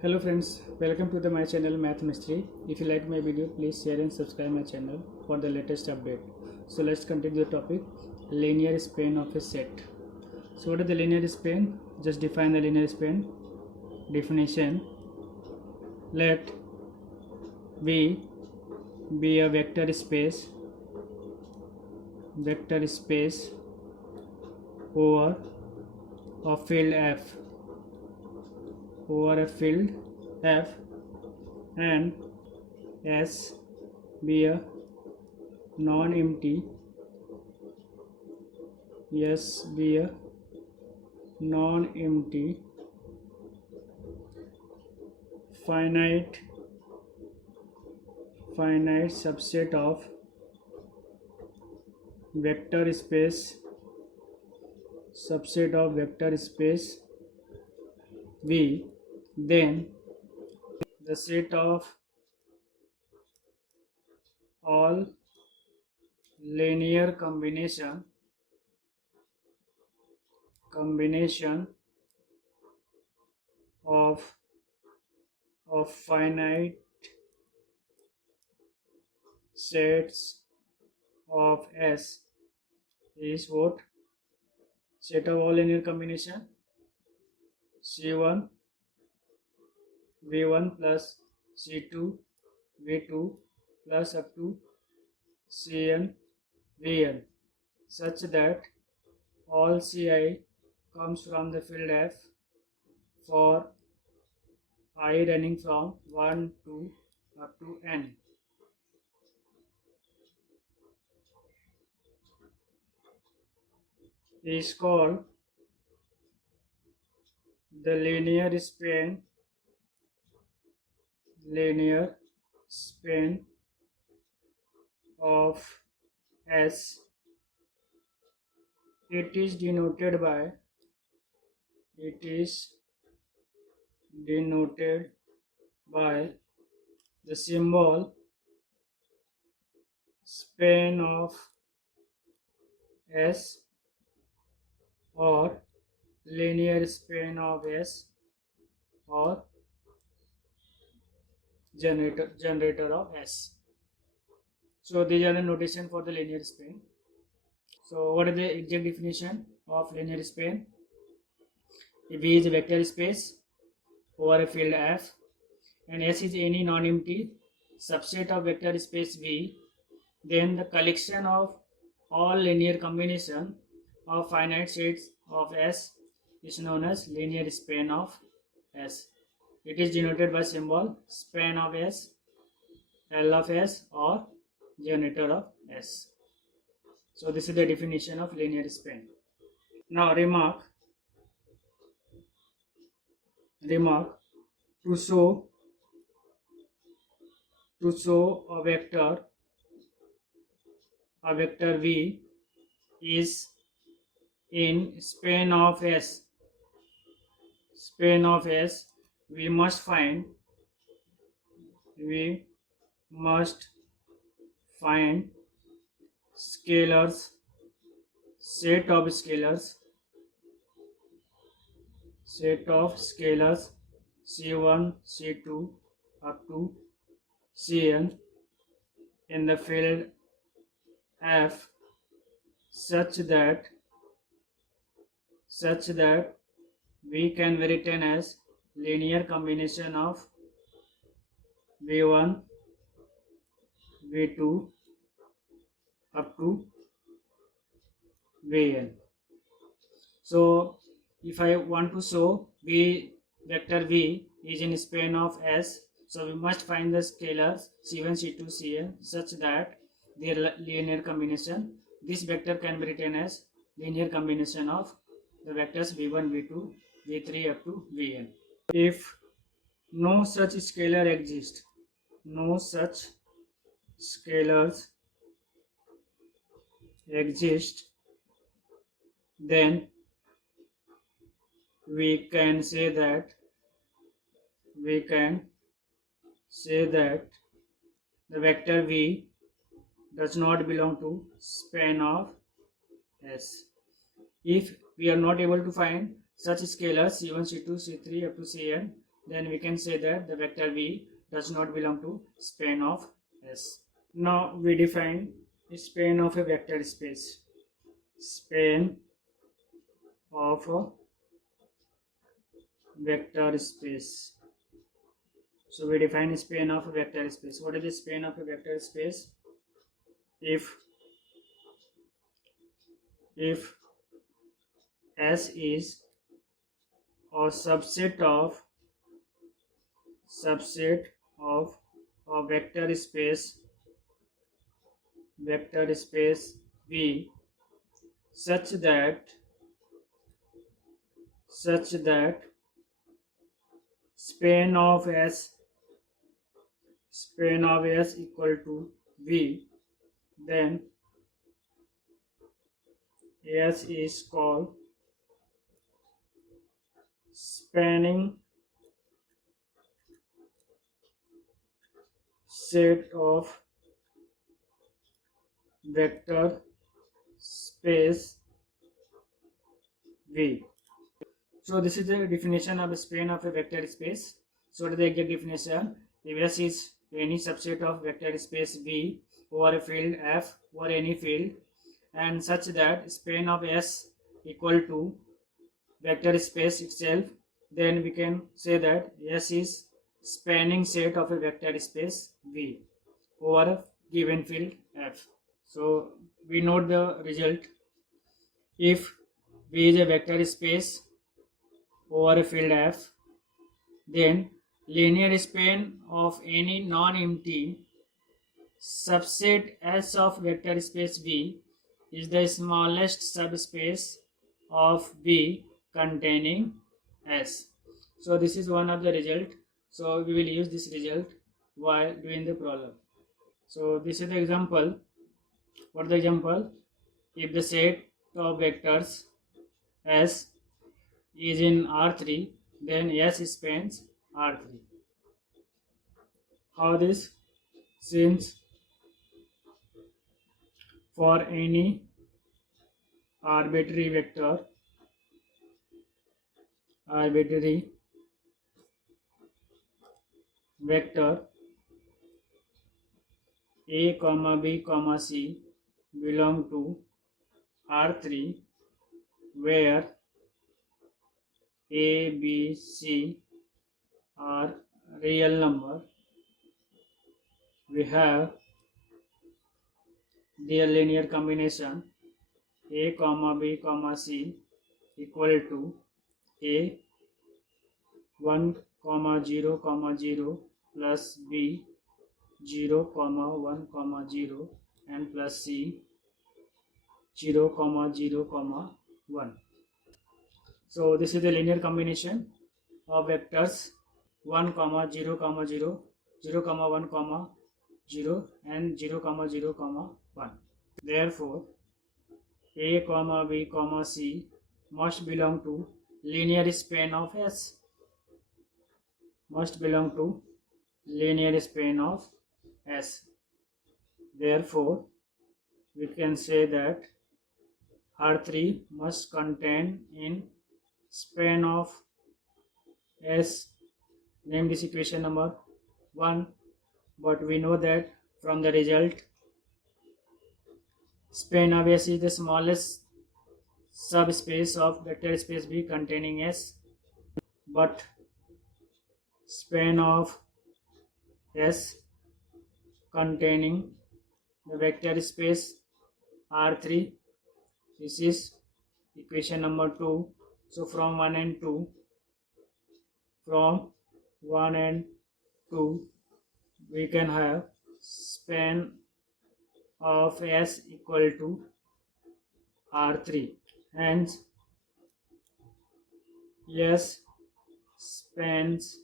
Hello friends, welcome to my channel Math Mystery. If you like my video, please share and subscribe my channel for the latest update. So let's continue the topic, linear span of a set. So what is the linear span? Just define the linear span. Definition: let V be a vector space over a field F and S be a non-empty finite subset of vector space V, then the set of all linear combination of finite sets of S is what? Set of all linear combination C1 V1 plus C2 V2 plus up to Cn Vn, such that all Ci comes from the field F for I running from 1 to up to n. Is called the linear span of S. It is denoted by the symbol span of S or linear span of S or generator of S. So these are the notation for the linear span. So what is the exact definition of linear span? If V is a vector space over a field F and S is any non-empty subset of vector space V, then the collection of all linear combination of finite sets of S is known as linear span of S. It is denoted by symbol span of S, L of S or generator of S. So this is the definition of linear span. Now remark to show a vector V is in span of S, we must find scalars, set of scalars C1 C2 up to Cn in the field F such that we can be written as linear combination of V1 V2 up to Vn. So if I want to show vector V is in span of S, so we must find the scalars C1 C2 Cn such that their linear combination, this vector can be written as linear combination of the vectors V1 V2 V3 up to Vn. If no such scalars exist, then we can say that the vector V does not belong to span of S. If we are not able to find such scalars C1, C2, C3 up to Cn, then we can say that the vector V does not belong to span of S. Now we define span of a vector space. Span of a vector space. So we define span of a vector space. What is the span of a vector space? If S is a subset of a vector space V such that span of S equal to V, then S is called spanning set of vector space V. So this is the definition of a span of a vector space. So what is the exact definition? If S is any subset of vector space V over a field F or any field, and such that span of S equal to vector space itself, then we can say that S is spanning set of a vector space V over a given field F. So we note the result. If V is a vector space over a field F, then linear span of any non-empty subset S of vector space V is the smallest subspace of V containing S. So this is one of the result. So we will use this result while doing the problem. So this is the example. What is the example? If the set of vectors S is in R3, then S spans R3. How this? Since for any arbitrary vector A, B, C belong to R3, where A, B, C are real number, we have their linear combination A, B, C equal to A 1, 0, 0 plus B 0, 1, 0 and plus C 0, 0, 1. So this is the linear combination of vectors 1, 0, 0, 0, 1, 0 and 0, 0, 1. Therefore, A, B, C must belong to linear span of S. Therefore, we can say that R3 must contain in span of S. Name this equation number 1, but we know that from the result span of S is the smallest subspace of vector space V containing S, but span of S containing the vector space R3. This is equation number 2. So from 1 and 2, we can have span of S equal to R3. Hence, S spans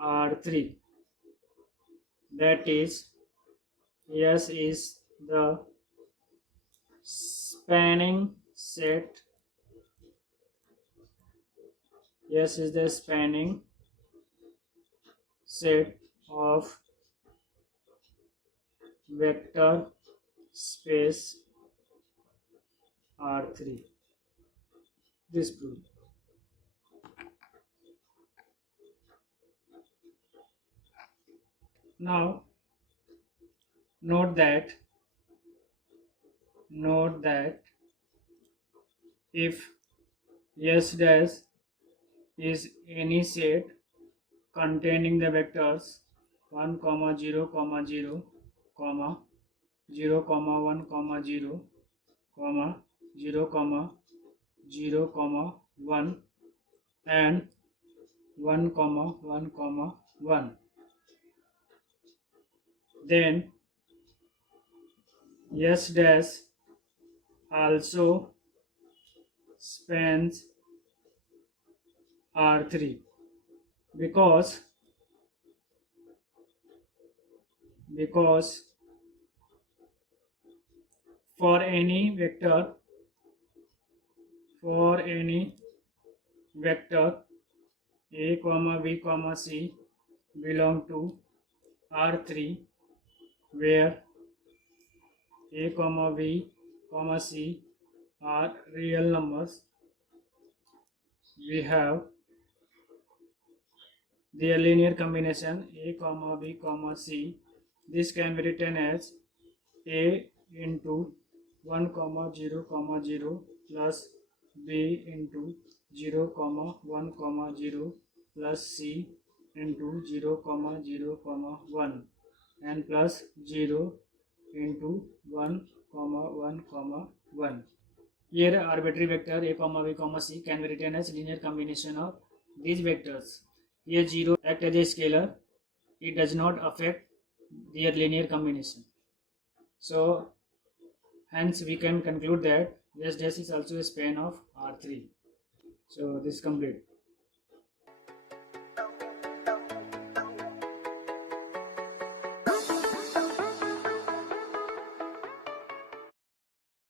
R3. That is, S is the spanning set. S is the spanning set of vector space R3. This proof. Now note that if S dash is any set containing the vectors 1 comma 0 comma 0 comma 0 comma 1 comma 0 comma 0 comma 0 comma 1 and 1 comma 1 comma 1, then S dash also spans R3 because for any vector a comma b comma c belong to R3 where a comma b comma c are real numbers, we have their linear combination a comma b comma c. This can be written as a into 1 comma 0 comma 0 plus b into 0 comma 1 comma 0 plus c into 0 comma 0 comma 1 and plus 0 into 1 comma 1 comma 1. Here arbitrary vector a comma b comma c can be written as linear combination of these vectors. Here 0 act as a scalar, it does not affect their linear combination. So hence we can conclude that S dash is also a span of R3. So this is complete.